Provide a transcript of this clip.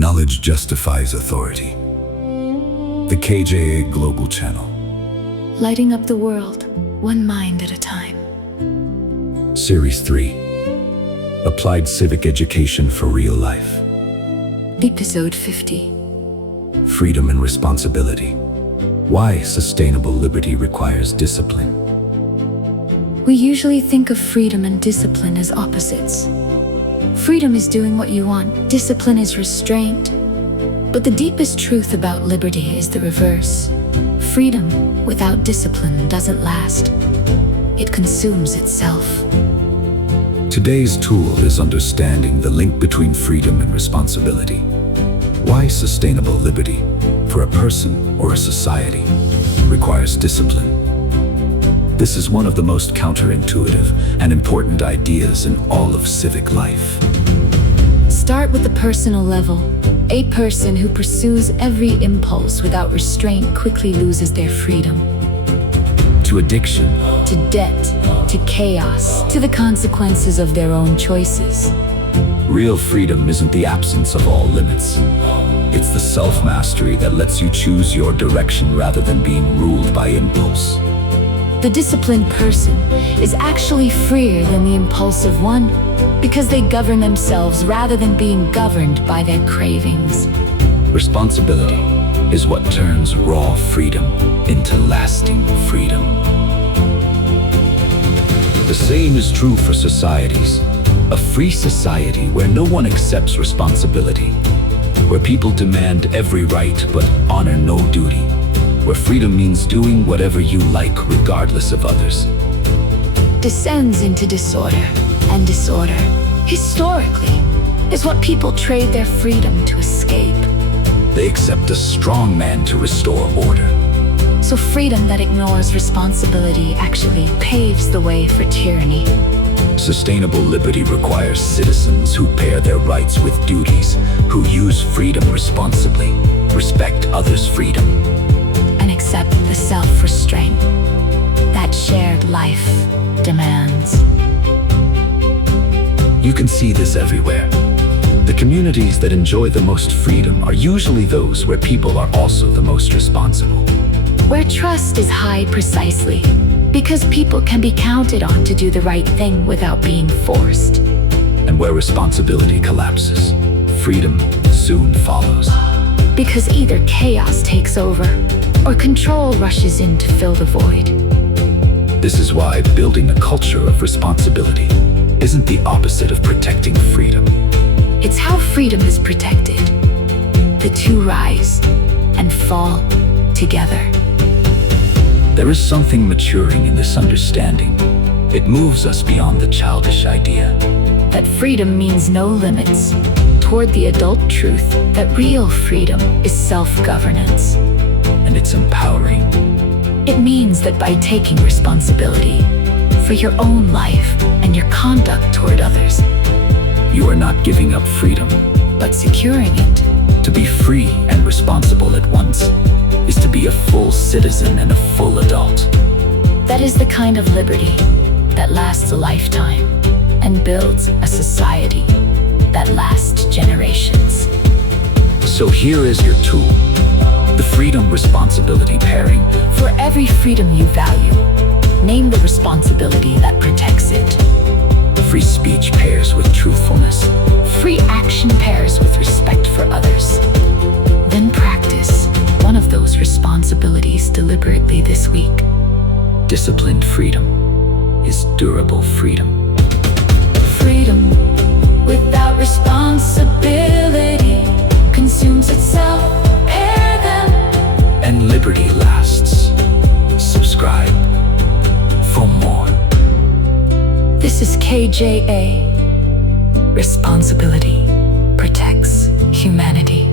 Knowledge justifies authority. The KJA Global Channel. Lighting up the world, one mind at a time. Series 3. Applied Civic Education for Real Life. Episode 50. Freedom and Responsibility. Why sustainable liberty requires discipline. We usually think of freedom and discipline as opposites. Freedom is doing what you want, discipline is restraint. But the deepest truth about liberty is the reverse. Freedom without discipline doesn't last. It consumes itself. Today's tool is understanding the link between freedom and responsibility. Why sustainable liberty, for a person or a society, requires discipline. This is one of the most counterintuitive and important ideas in all of civic life. Start with the personal level. A person who pursues every impulse without restraint quickly loses their freedom. To addiction, To debt, to chaos, to the consequences of their own choices. real freedom isn't the absence of all limits. It's the self-mastery that lets you choose your direction rather than being ruled by impulse. The disciplined person is actually freer than the impulsive one because they govern themselves rather than being governed by their cravings. Responsibility is what turns raw freedom into lasting freedom. The same is true for societies. A free society where no one accepts responsibility, where people demand every right but honor no duty, where freedom means doing whatever you like regardless of others. Descends into disorder, and disorder, historically, is what people trade their freedom to escape. They accept a strong man to restore order. So freedom that ignores responsibility actually paves the way for tyranny. Sustainable liberty requires citizens who pair their rights with duties, who use freedom responsibly, respect others' freedom, And accept the self-restraint that shared life demands. You can see this everywhere. The communities that enjoy the most freedom are usually those where people are also the most responsible. Where trust is high precisely because people can be counted on to do the right thing without being forced. And where responsibility collapses, freedom soon follows. Because either chaos takes over or control rushes in to fill the void. This is why building a culture of responsibility isn't the opposite of protecting freedom. It's how freedom is protected. The two rise and fall together. There is something maturing in this understanding. It moves us beyond the childish idea. That freedom means no limits, toward the adult truth that real freedom is self-governance. And it's empowering. It means that by taking responsibility for your own life and your conduct toward others, You are not giving up freedom. but securing it. To be free and responsible at once is to be a full citizen and a full adult. That is the kind of liberty that lasts a lifetime and builds a society that lasts generations. So here is your tool. The freedom-responsibility pairing. For every freedom you value, name the responsibility that protects it. Free speech pairs with truthfulness. Free action pairs with respect for others. Then practice one of those responsibilities deliberately this week. Disciplined freedom is durable freedom. Freedom without responsibility consumes itself. Pair them. And liberty lasts. Subscribe for more. This is KJA. Responsibility protects humanity.